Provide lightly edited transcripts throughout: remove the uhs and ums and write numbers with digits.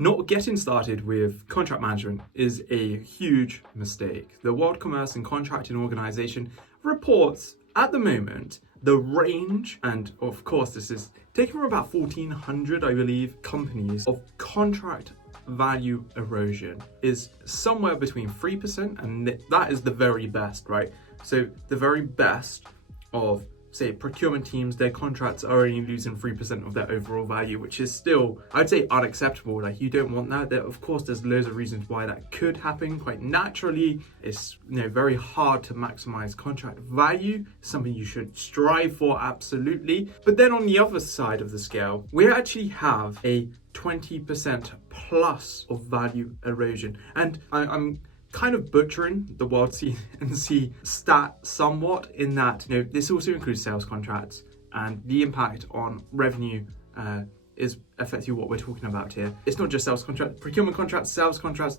Not getting started with contract management is a huge mistake. The World Commerce and Contracting Organization reports at the moment the range, and of course this is taken from about 1,400, I believe, companies, of contract value erosion is somewhere between 3%, and that is the very best, right? So the very best of, say, procurement teams, their contracts are only losing 3% of their overall value, which is still, I'd say, unacceptable. Like, you don't want that. Of course, there's loads of reasons why that could happen quite naturally. It's very hard to maximize contract value, something you should strive for, absolutely. But then on the other side of the scale, we actually have a 20% plus of value erosion. And I'm kind of butchering the World C&C stat somewhat in that this also includes sales contracts, and the impact on revenue is effectively what we're talking about here. It's not just sales contracts, procurement contracts, sales contracts,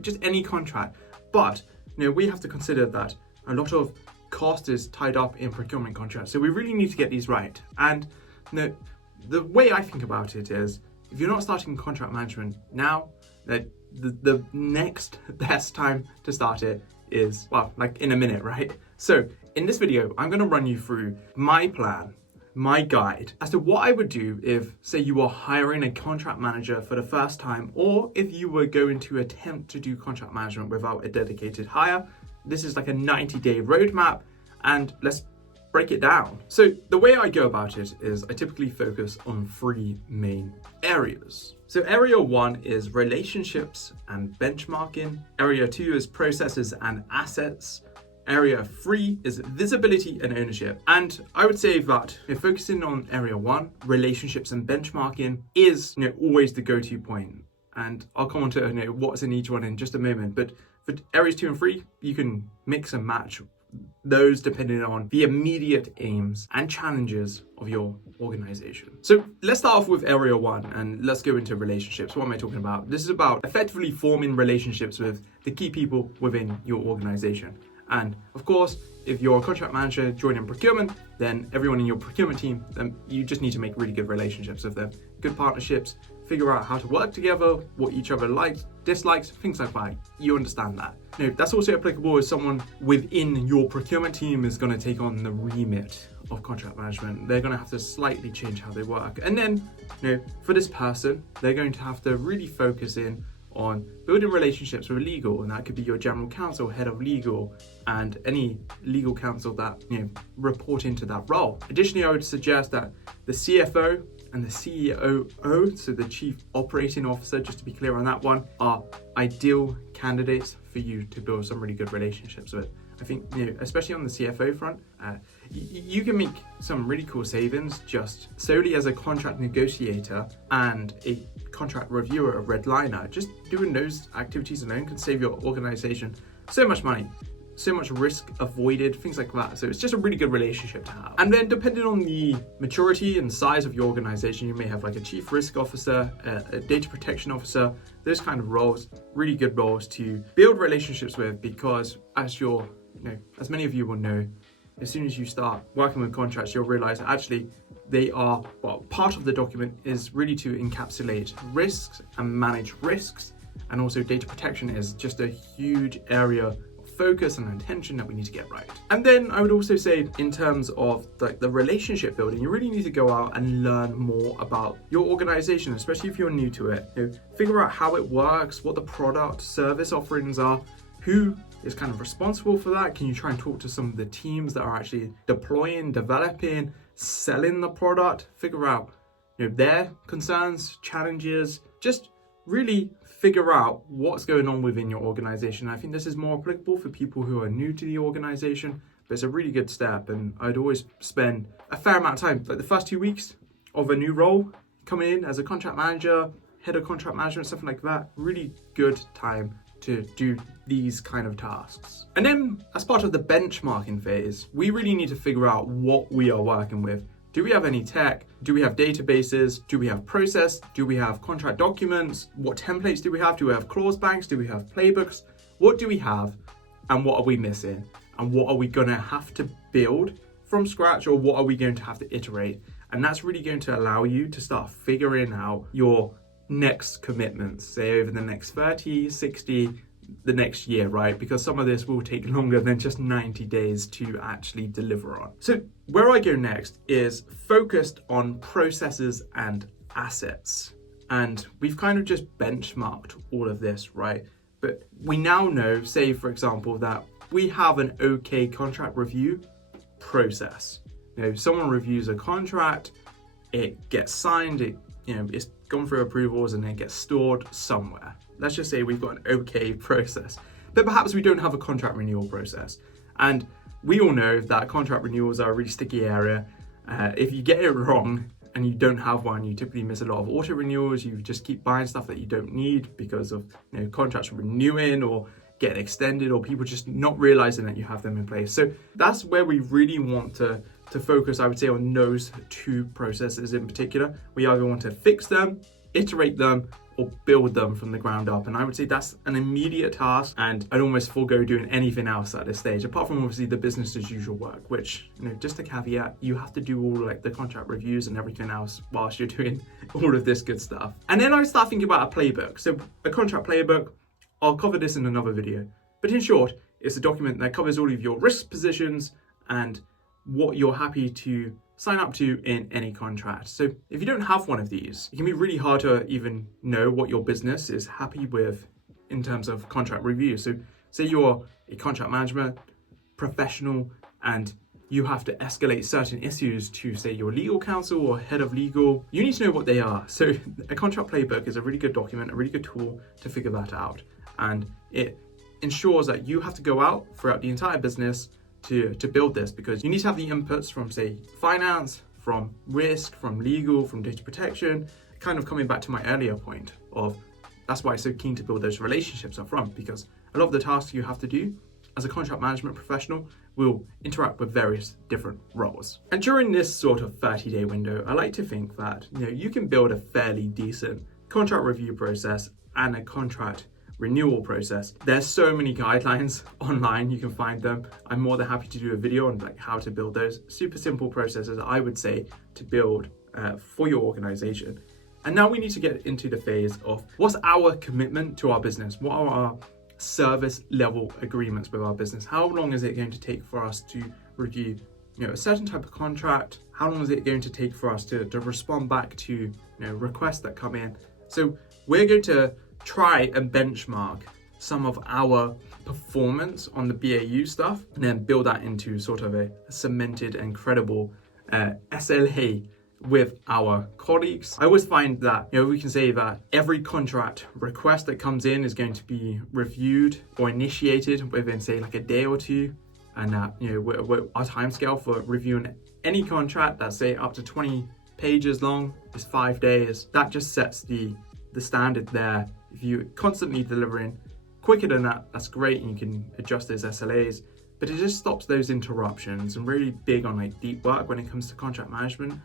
just any contract. But we have to consider that a lot of cost is tied up in procurement contracts, so we really need to get these right. And the way I think about it is, if you're not starting contract management now, the next best time to start it is, well, like in a minute, right? So in this video, I'm going to run you through my plan, my guide as to what I would do if, say, you are hiring a contract manager for the first time, or if you were going to attempt to do contract management without a dedicated hire. This is like a 90-day roadmap, and let's break it down. So the way I go about it is I typically focus on three main areas. So area 1 is relationships and benchmarking. Area 2 is processes and assets. Area 3 is visibility and ownership. And I would say that focusing on area 1, relationships and benchmarking, is always the go-to point. And I'll come on to what's in each one in just a moment. But for areas 2 and 3, you can mix and match those depending on the immediate aims and challenges of your organization. So let's start off with area 1 and let's go into relationships. What am I talking about? This is about effectively forming relationships with the key people within your organization. And of course, if you're a contract manager joining procurement, then everyone in your procurement team, then you just need to make really good relationships with them, good partnerships, figure out how to work together, what each other likes, dislikes, things like that. You understand that. That's also applicable if someone within your procurement team is going to take on the remit of contract management. They're going to have to slightly change how they work. And then, for this person, they're going to have to really focus in on building relationships with legal, and that could be your general counsel, head of legal, and any legal counsel that report into that role. Additionally, I would suggest that the CFO and the COO, so the Chief Operating Officer, just to be clear on that one, are ideal candidates for you to build some really good relationships with. I think, especially on the CFO front, you can make some really cool savings just solely as a contract negotiator and a contract reviewer, a redliner. Just doing those activities alone can save your organization so much money, so much risk avoided, things like that. So it's just a really good relationship to have. And then depending on the maturity and size of your organization, you may have like a chief risk officer, a data protection officer, those kind of roles, really good roles to build relationships with, because as many of you will know, as soon as you start working with contracts, you'll realize actually they are, part of the document is really to encapsulate risks and manage risks. And also data protection is just a huge area of focus and attention that we need to get right. And then I would also say, in terms of the relationship building, you really need to go out and learn more about your organization, especially if you're new to it. Figure out how it works, what the product service offerings are, who is kind of responsible for that. Can you try and talk to some of the teams that are actually deploying, developing, selling the product? Figure out their concerns, challenges, just really figure out what's going on within your organization. I think this is more applicable for people who are new to the organization, but it's a really good step. And I'd always spend a fair amount of time, like the first 2 weeks of a new role, coming in as a contract manager, head of contract management, something like that. Really good time to do these kind of tasks. And then as part of the benchmarking phase, we really need to figure out what we are working with. Do we have any tech? Do we have databases? Do we have process? Do we have contract documents? What templates do we have? Do we have clause banks? Do we have playbooks? What do we have, and what are we missing? And what are we gonna have to build from scratch, or what are we going to have to iterate? And that's really going to allow you to start figuring out your next commitments, say over the next 30, 60, the next year, right? Because some of this will take longer than just 90 days to actually deliver on. So where I go next is focused on processes and assets. And we've kind of just benchmarked all of this, right? But we now know, say for example, that we have an okay contract review process. Someone reviews a contract, it gets signed, it's gone through approvals and then gets stored somewhere. Let's just say we've got an okay process, but perhaps we don't have a contract renewal process. And we all know that contract renewals are a really sticky area. If you get it wrong and you don't have one, you typically miss a lot of auto renewals. You just keep buying stuff that you don't need because of contracts renewing or getting extended, or people just not realizing that you have them in place. So that's where we really want to focus, I would say, on those two processes in particular. We either want to fix them, iterate them, or build them from the ground up. And I would say that's an immediate task, and I'd almost forego doing anything else at this stage, apart from obviously the business as usual work, which, just a caveat, you have to do all like the contract reviews and everything else whilst you're doing all of this good stuff. And then I start thinking about a playbook. So a contract playbook, I'll cover this in another video, but in short, it's a document that covers all of your risk positions and what you're happy to sign up to in any contract. So if you don't have one of these, it can be really hard to even know what your business is happy with in terms of contract review. So say you're a contract management professional and you have to escalate certain issues to, say, your legal counsel or head of legal, you need to know what they are. So a contract playbook is a really good document, a really good tool to figure that out. And it ensures that you have to go out throughout the entire business to build this, because you need to have the inputs from, say, finance, from risk, from legal, from data protection, kind of coming back to my earlier point of that's why I'm so keen to build those relationships up front, because a lot of the tasks you have to do as a contract management professional will interact with various different roles. And during this sort of 30-day window, I like to think that you can build a fairly decent contract review process and a contract renewal process. There's so many guidelines online, you can find them. I'm more than happy to do a video on like how to build those super simple processes, I would say, to build for your organization. And now we need to get into the phase of what's our commitment to our business? What are our service level agreements with our business? How long is it going to take for us to review a certain type of contract? How long is it going to take for us to respond back to requests that come in? So we're going to try and benchmark some of our performance on the BAU stuff and then build that into sort of a cemented and credible SLA with our colleagues. I always find that we can say that every contract request that comes in is going to be reviewed or initiated within, say, like a day or two, and that our timescale for reviewing any contract that's, say, up to 20 pages long is 5 days. That just sets the standard there. If you're constantly delivering quicker than that, that's great, and you can adjust those SLAs, but it just stops those interruptions. And really big on like deep work when it comes to contract management,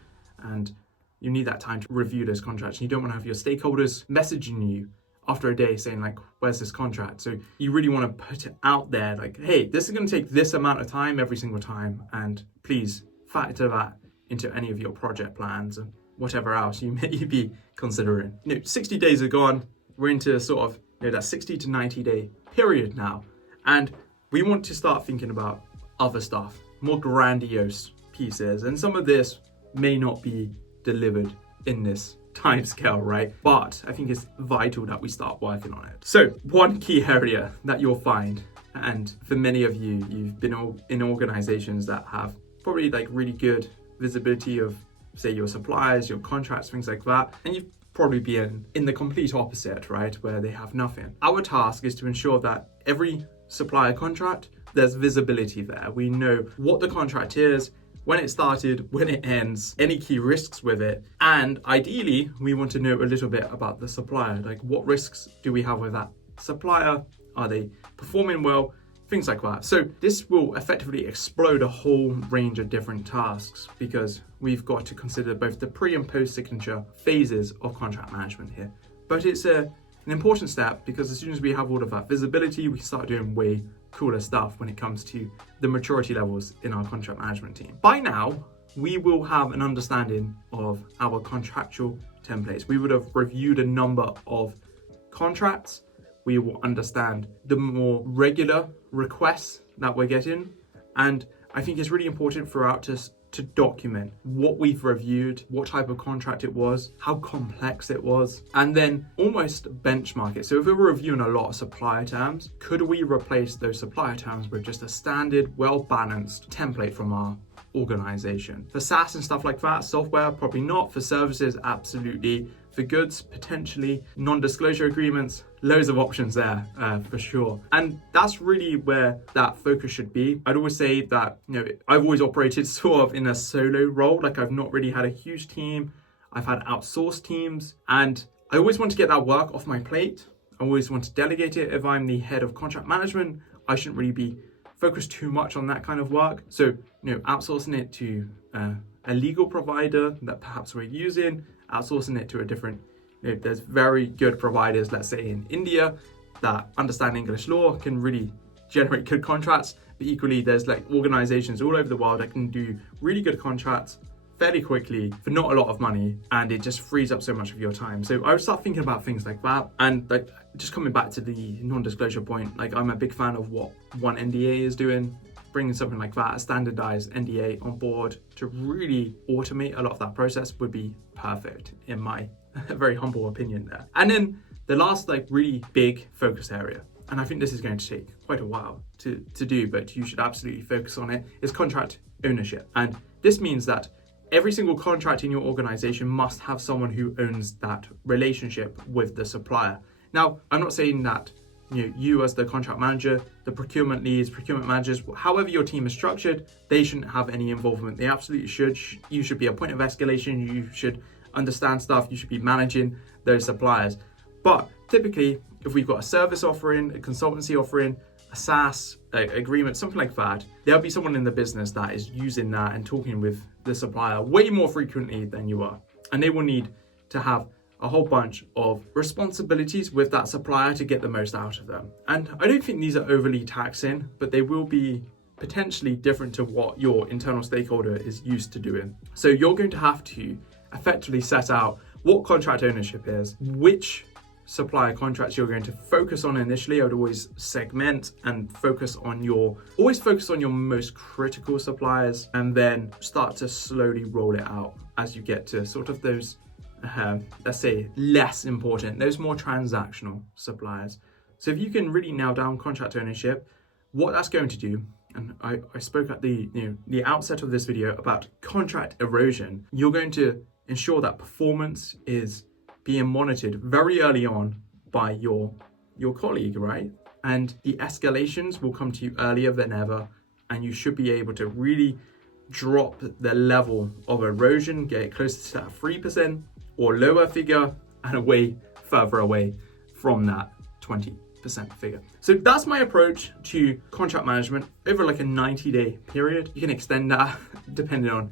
and you need that time to review those contracts. You don't want to have your stakeholders messaging you after a day saying like, where's this contract? So you really want to put it out there like, hey, this is going to take this amount of time every single time, and please factor that into any of your project plans and whatever else you may be considering. 60 days are gone. We're into sort of that 60 to 90 day period now, and we want to start thinking about other stuff, more grandiose pieces, and some of this may not be delivered in this time scale, right? But I think it's vital that we start working on it. So one key area that you'll find, and for many of you, you've been in organizations that have probably like really good visibility of, say, your suppliers, your contracts, things like that, and you've probably be in the complete opposite, right, where they have nothing. Our task is to ensure that every supplier contract, there's visibility there. We know what the contract is, when it started, when it ends, any key risks with it, and ideally we want to know a little bit about the supplier, like what risks do we have with that supplier? Are they performing well? Things like that. So this will effectively explode a whole range of different tasks, because we've got to consider both the pre and post signature phases of contract management here. But it's an important step, because as soon as we have all of that visibility, we can start doing way cooler stuff when it comes to the maturity levels in our contract management team. By now, we will have an understanding of our contractual templates. We would have reviewed a number of contracts. We will understand the more regular requests that we're getting. And I think it's really important throughout to document what we've reviewed, what type of contract it was, how complex it was, and then almost benchmark it. So if we were reviewing a lot of supplier terms, could we replace those supplier terms with just a standard, well-balanced template from our organization? For SaaS and stuff like that, software, probably not. For services, absolutely. For goods, potentially. Non-disclosure agreements, loads of options there for sure. And that's really where that focus should be. I'd always say that, I've always operated sort of in a solo role. Like, I've not really had a huge team. I've had outsourced teams, and I always want to get that work off my plate. I always want to delegate it. If I'm the head of contract management, I shouldn't really be focused too much on that kind of work. So, outsourcing it to a legal provider that perhaps we're using, outsourcing it to a different, there's very good providers, let's say in India, that understand English law, can really generate good contracts. But equally, there's like organizations all over the world that can do really good contracts fairly quickly for not a lot of money, and it just frees up so much of your time. So I would start thinking about things like that. And like, just coming back to the non-disclosure point, like, I'm a big fan of what One NDA is doing, bringing something like that, a standardized NDA on board to really automate a lot of that process would be perfect in my very humble opinion there. And then the last like really big focus area, and I think this is going to take quite a while to do, but you should absolutely focus on it, is contract ownership. And this means that every single contract in your organization must have someone who owns that relationship with the supplier. Now, I'm not saying that you as the contract manager, the procurement leads, procurement managers, however your team is structured, they shouldn't have any involvement. They absolutely should. You should be a point of escalation. You should understand stuff. You should be managing those suppliers. But typically, if we've got a service offering, a consultancy offering, a SaaS agreement, something like that, there'll be someone in the business that is using that and talking with the supplier way more frequently than you are. And they will need to have a whole bunch of responsibilities with that supplier to get the most out of them. And I don't think these are overly taxing, but they will be potentially different to what your internal stakeholder is used to doing. So you're going to have to effectively set out what contract ownership is, which supplier contracts you're going to focus on initially. I would always segment and focus on your most critical suppliers, and then start to slowly roll it out as you get to sort of those let's say less important, those more transactional suppliers. So if you can really nail down contract ownership, what that's going to do, and I spoke at the outset of this video about contract erosion, you're going to ensure that performance is being monitored very early on by your colleague, right? And the escalations will come to you earlier than ever, and you should be able to really drop the level of erosion, get it closer to that 3% or lower figure, and further away from that 20% figure. So that's my approach to contract management over like a 90-day period. You can extend that depending on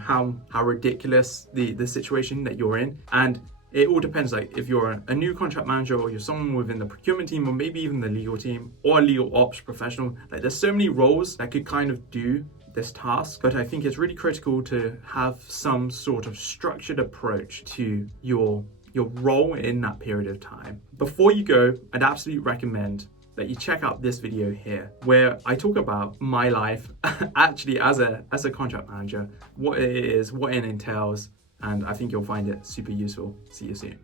how ridiculous the situation that you're in. And it all depends, like if you're a new contract manager, or you're someone within the procurement team, or maybe even the legal team, or a legal ops professional. Like, there's so many roles that could kind of do this task, but I think it's really critical to have some sort of structured approach to your role in that period of time. Before you go, I'd absolutely recommend that you check out this video here, where I talk about my life actually as a contract manager, what it is, what it entails, and I think you'll find it super useful. See you soon.